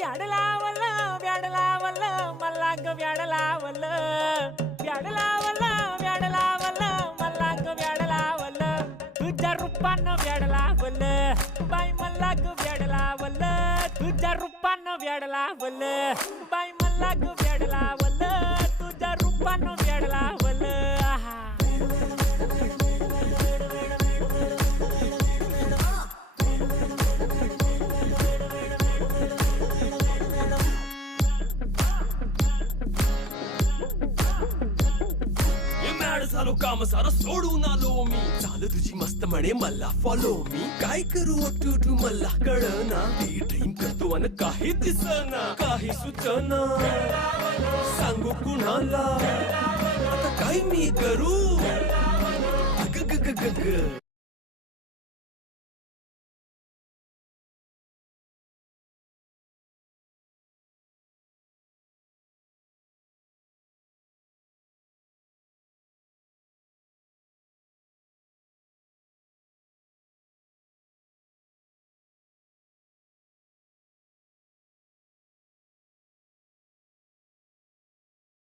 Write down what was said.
व्याड लावलं व्याड लावलं मला ग व्याड लावलं व्याड लावलं व्याड लावलं मला ग व्याड लावलं तुझ्या रूपानं व्याड लावलं बाई मला ग व्याड लावलं तुझ्या रूपानं व्याड लावलं बाई मला ग व्याड लावलं तुझ्या रूपानं व्याड लावलं आहा झालो काम सारं सोडून आलो मी चाल तुझी मस्त म्हणे मला फॉलो मी काय करू टू मला कळना ती ड्रीम करतो अन काही दिसना काही सुचना सांगू कुणाला आता काय मी करू ग ग ग ग ग